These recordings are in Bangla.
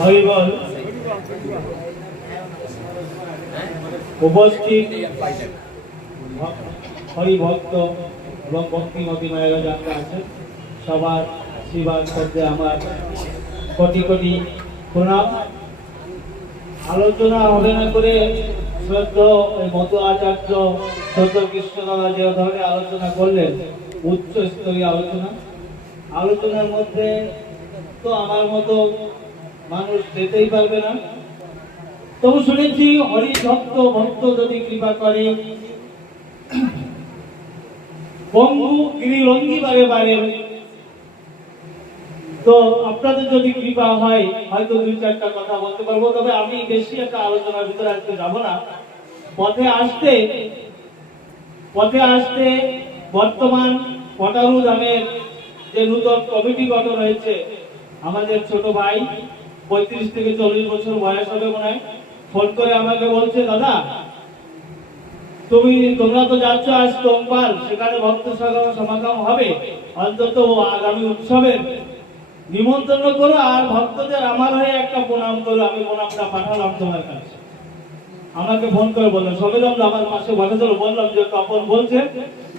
হরিবল উপস্থিত হরিভক্ত এবং ভক্তিমতী মায়েরা যারা আছেন, সবার আশীর্বাদ করতে আমার কোটি কোটি প্রণাম। আলোচনা হবে করে শ্রদ্ধ মতো আচার্য শ্রদ্ধ কৃষ্ণদাদা যে ধরনের আলোচনা করলেন উচ্চ স্তরীয় আলোচনা। আলোচনার মধ্যে তো আমার মতো মানুষ যেতেই পারবে না। তবু শুনেছি হরি ভক্ত ভক্ত যদি কৃপা করে, বঙ্গু গিরিলঙ্গি বারে বারে, তো আপনাদের যদি কৃপা হয়, হয়তো দুই চারটা কথা বলতে পারব। তবে আমি বেশি একটা আলোচনার ভিতরে আজকে যাব না। পথে আসতে পথে আসতে বর্তমান পটারু নামের যে নূতন কমিটি গঠন হয়েছে, আমাদের ছোট ভাই পঁয়ত্রিশ থেকে চল্লিশ বছর বয়স হবে মনে হয়। ফোন করে আমাকে বলছে, দাদা, তুমি, তোমরা তো যাচ্ছ আজ সোমবার, সেখানে ভক্ত সমাগম হবে। অন্তত আগামী উৎসবের নিমন্ত্রণ করো আর ভক্তদের আমার হয়ে একটা প্রণাম করো। আমি প্রণামটা পাঠালাম তোমার কাছে। আমাকে ফোন করে বললেন সবেদম আমার পাশে বসে ছিল বললাম যে, তপন বলছে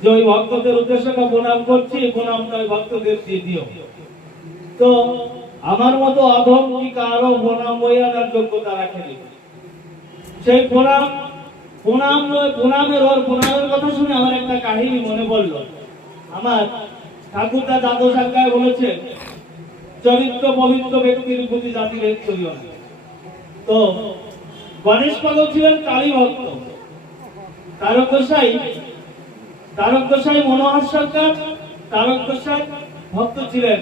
যে, ওই ভক্তদের উদ্দেশ্যে প্রণাম করছি। প্রণামটা ওই ভক্তদের দিয়ে দিও। তো আমার মতো অধম কি কারও প্রণাম বই যোগ্যতা রাখেনি সেই প্রণাম প্রণাম প্রণামের ওর, প্রণামের কথা শুনে আমার একটা কাহিনী মনে পড়ল। আমার ঠাকুরদা দাদু সরকার বলেছে চরিত্র পবিত্র ব্যক্তির প্রতি জাতির করিও না। তো গণেশ পাগল ছিলেন কালী ভক্ত। তারক গোসাই তারক গোসাই মনোহর সরকার তারক গোসাই ভক্ত ছিলেন।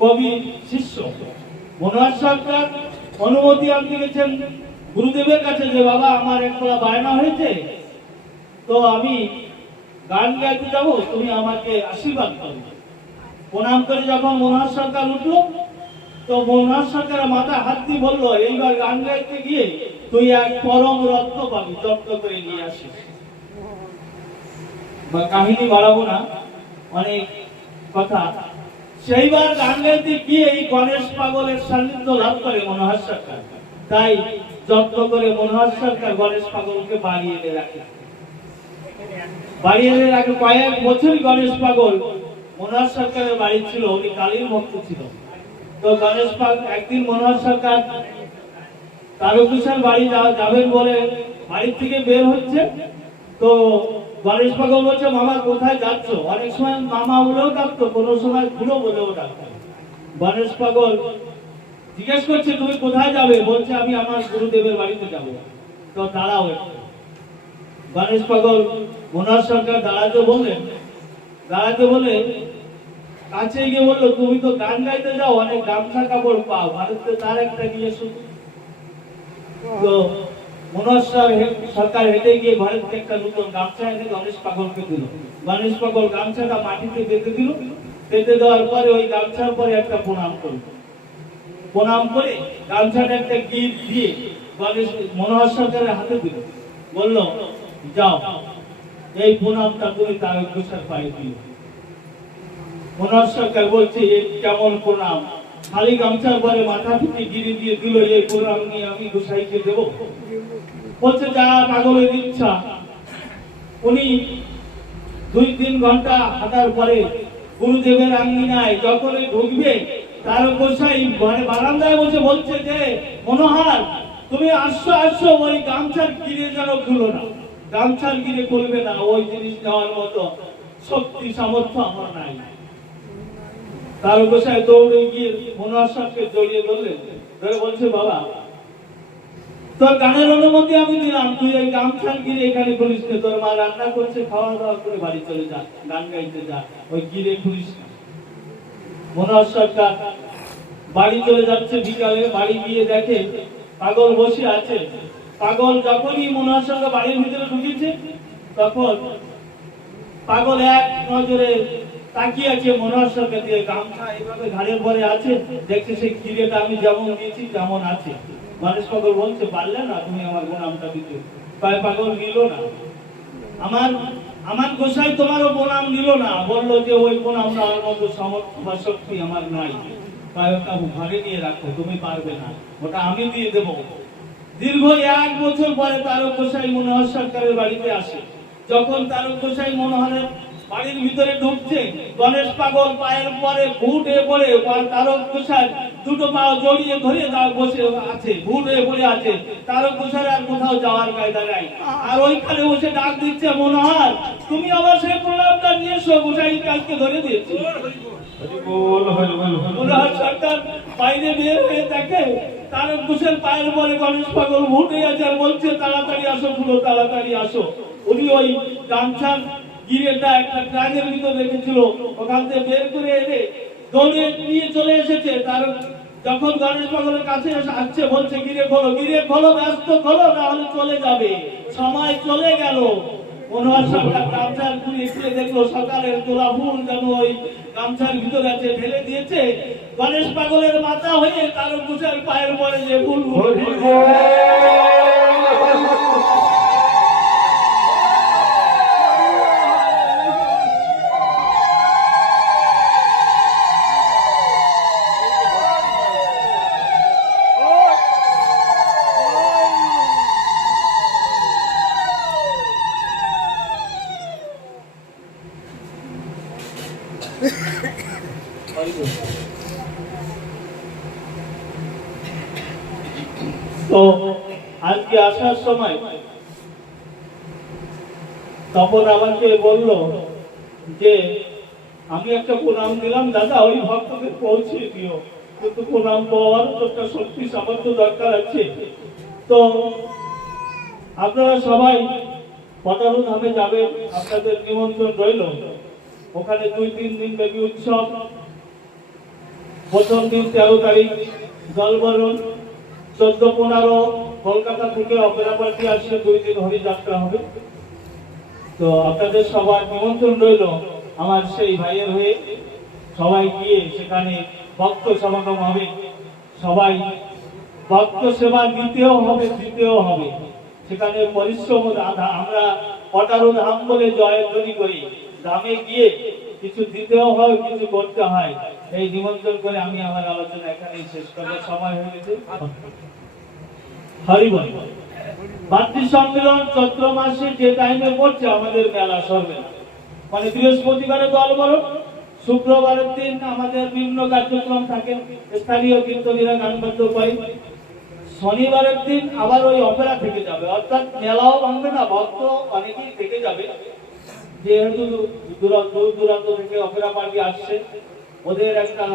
কবি, শিষ্য। মনোহর সরকার অনুমতি আনতে গেছেন। গুরুদেবের কাছে যে, বাবা, আমার একটা বায়না হয়েছে, তো আমি গান গাইতে যাব, তুমি আমাকে আশীর্বাদ করো। প্রণাম করে যখন মনোহর সরকার উঠল, তো মনোহর সরকারের মাথা হাত দিয়ে বলল, এইবার গান গাইতে গিয়ে তুই এক পরম রত্ন পাবি যত্ন করে নিয়ে আসিস। বা কাহিনী বাড়াবো না, অনেক কথা সেইবার গান গাইতে গিয়ে এই গণেশ পাগলের সান্নিধ্য লাভ করে মনোহর সরকার। তাই যত্ন করে মনোহর সরকার গণেশ পাগলকে বাড়িয়ে এনে রাখে। বাড়িয়ে এনে রাখে কয়েক বছরই গণেশ পাগল মনোহর সরকারের বাড়ি ছিল, উনি কালীর ভক্ত ছিল। তো গণেশ পাগল একদিন মনোহর সরকার তারকেশ্বর বাড়ি যাবেন বলে বাড়ির থেকে বের হচ্ছে। তো গণেশ পাগল বলছে, মামা, কোথায় যাচ্ছ? অনেক সময় মামা বলেও ডাকতো, কোনো সময় খুলো বলেও ডাকতো। গণেশ পাগল জিজ্ঞেস করছে, তুমি কোথায় যাবে? বলছে, আমি আমার গুরুদেবের বাড়িতে যাব। তো দাঁড়াও। গণেশ পাগল মনোহর সরকার দাঁড়াতে বললেন, দাঁড়াতে বলে কাছে গিয়ে বলল, তুমি তো গান গাইতে যাও, অনেক গামছা কাপড় পাও, ভারতে তার একটা নিয়ে শুধু তো সরকার হেঁটে গিয়ে থেকে একটা নতুন গামছা এনে গণেশ পাগলকে দিল। গণেশ পাগল গামছাটা মাটিতে বেঁধে দিল। বেঁধে দেওয়ার পরে ওই গামছার পরে একটা প্রণাম করল। প্রণাম করে গামছাটা একটা গিফট দিয়ে গণেশ মনোহর সরকারের হাতে দিল। বলল, যাও। এই প্রণামটা তুমি তারক ঘোষার পায়ে দিও মনোহর সরকার বলছে কেমন প্রণাম খালি গামছার পরে মাথা পিঠে গিরি দিয়ে দিল, এই প্রণাম নিয়ে আমি গোসাইকে দেব। বলছে, যা পাগলের ইচ্ছা। উনি দুই তিন ঘণ্টা হাঁটার পরে গুরুদেবের আঙ্গিনায় যখনই ঢুকবে, তার গোসাই মানে বারান্দায় বসে বলছে যে, মনোহার, তুমি আসছো আসছো, ওই গামছার গিরে যেন খুলো না। গামছার গিরে খুলবে না, ওই জিনিস নেওয়ার মতো শক্তি, সামর্থ্য আমার নাই। তার গোসাই দৌড়ে গিয়ে মনোহর সাহকে জড়িয়ে ধরলেন। ধরে বলছে, বাবা, তোর গানের অনুমতি আমি দিলাম। তুই এই গামছার গিরে এখানে খুলিস না। তোর মা রান্না করছে, খাওয়া দাওয়া করে বাড়ি চলে যা, গান গাইতে যা। ওই গিরে খুলিস না। মনোহর সরকার বাড়ি চলে যাচ্ছে বিকালে। বাড়ি গিয়ে দেখে পাগল বসে আছে। পাগল যখনই মনোহর সরকার বাড়ির ভিতরে ঢুকেছে, তখন পাগল এক নজরে তাকিয়ে আছে মনোহর দিয়ে গামছা এইভাবে ঘাড়ের পরে আছে, দেখছে সেই আমি যেমন তেমন আছে। মানুষ পাগল বলছে, পারলে না তুমি আমার দিতে। পাগল নিল না। আমার আমার গোসাই তোমারও নিল না। বলল যে, ওই নেওয়ার মতো সামর্থ্য বা শক্তি আমার নাই। কাবু ঘরে নিয়ে রাখো, তুমি পারবে না। ওটা আমি দিয়ে দেব। দীর্ঘ এক বছর পরে তারক গোসাই মনোহর সরকারের বাড়িতে আসে। যখন তারক গোসাই মনোহরের বাড়ির ভিতরে ঢুকছে। গণেশ পাগল পায়ের পরে ভুট হয়ে পড়ে তারক গোসাই দুটো পা জড়িয়ে ধরে তা বসে আছে ভুট হয়ে পড়ে আছে। তারক গোসাই আর কোথাও যাওয়ার কায়দা নাই। আর ওইখানে বসে ডাক দিচ্ছে মনোহর তুমি আবার সেই প্রণামটা নিয়ে এসো গোসাই কালকে ধরে দিয়েছে। মনোহর সরকার বাইরে বের হয়ে দেখে তারক ঘোষের পায়ের পরে গণেশ পাগল ভুটে আছে আর বলছে তাড়াতাড়ি আসো পুরো তাড়াতাড়ি আসো। উনি ওই গামছার গিরেটা একটা ট্রাকের ভিতর রেখেছিল। ওখান থেকে বের করে এনে দৌড়ে নিয়ে চলে এসেছে। তার যখন গণেশ পাগলের কাছে এসে আসছে, বলছে গিরে খোলো গিরে খোলো, ব্যস্ত খোলো, না হলে চলে যাবে। সময় চলে গেল। মনোহর সরকার গামছার খুলে খুলে দেখল, সকালের তোলা ফুল যেন ওই গামছার ভিতরে আছে, ঢেলে দিয়েছে। গণেশ পাগলের মাথা হয়ে তার কুচার পায়ের পরে যে ফুল হরি। তো আজকে আসার সময় তপন আমাকে বলল যে, আমি একটা প্রণাম দিলাম দাদা, ওই ভক্তকে পৌঁছে দিও। কিন্তু প্রণাম পাওয়ার একটা শক্তি, সামর্থ্য দরকার আছে। তো আপনারা সবাই পটালু ধামে যাবেন, আপনাদের নিমন্ত্রণ রইল। ওখানে দুই, তিন দিন ব্যাপী উৎসব। প্রথম দিন তেরো তারিখ, জলবরণ। চোদ্দ পনেরো কলকাতা থেকে অপেরা পার্টি আসছে দুই দিন হরিযাত্রা হবে। তো আপনাদের সবার নিমন্ত্রণ রইল আমার সেই ভাইয়ের হয়ে। সবাই গিয়ে সেখানে ভক্ত সমাগম হবে। সবাই ভক্ত সেবা দিতেও হবে দিতেও হবে। সেখানে পরিশ্রম আধা- আমরা অটারো ধাম বলে জয়ধ্বনি করি। ধামে গিয়ে কিছু দিতেও হয়, কিছু করতে হয়। এই নিমন্ত্রণ করে আমি আমার আলোচনা এখানেই শেষ করব। সময় হয়ে গেছে। ভাতৃ সম্মেলন চৈত্র মাসে যে টাইমে পড়ছে আমাদের মেলা মানে বৃহস্পতিবারে দল শুক্রবারের দিন আমাদের বিভিন্ন কার্যক্রম থাকে। স্থানীয় কীর্তনীরা গান বাদ্য পাই শনিবারের দিন আবার ওই অপেরা থেকে যাবে। অর্থাৎ মেলাও ভাঙবে না, ভক্ত অনেকেই থেকে যাবে। যেহেতু দূর দূরান্ত থেকে অপেরা পার্টি আসছে। ওদের একটা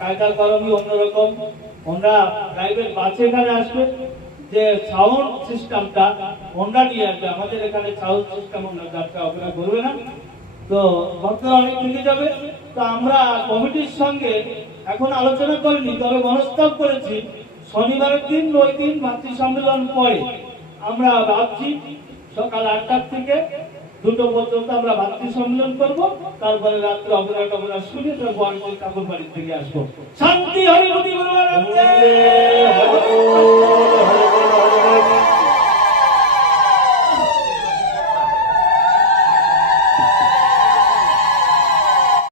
কায়দা করমই অন্যরকম। ওরা প্রাইভেট বাসে এখানে আসবে যে সাউন্ড সিস্টেমটা ওনরা নিয়ে আসবে। আমাদের এখানে সাউন্ড সিস্টেম ওনরা যাত্রা অপেরা করবে না। তো ভক্তরা অনেক থেকে যাবে। তো আমরা কমিটির সঙ্গে এখন আলোচনা করিনি, তবে মনস্তাব করেছি শনিবারের দিন, ওই দিন মাতৃ সম্মেলন পরে আমরা ভাবছি সকাল আটটার থেকে দুটো পর্যন্ত আমরা ভাতৃ সম্মেলন করব তারপরে রাত্রে অপরাধ টপরা শুনে তারপর বর্মল ঠাকুর বাড়ির থেকে আসব শান্তি হরিপতি গুরু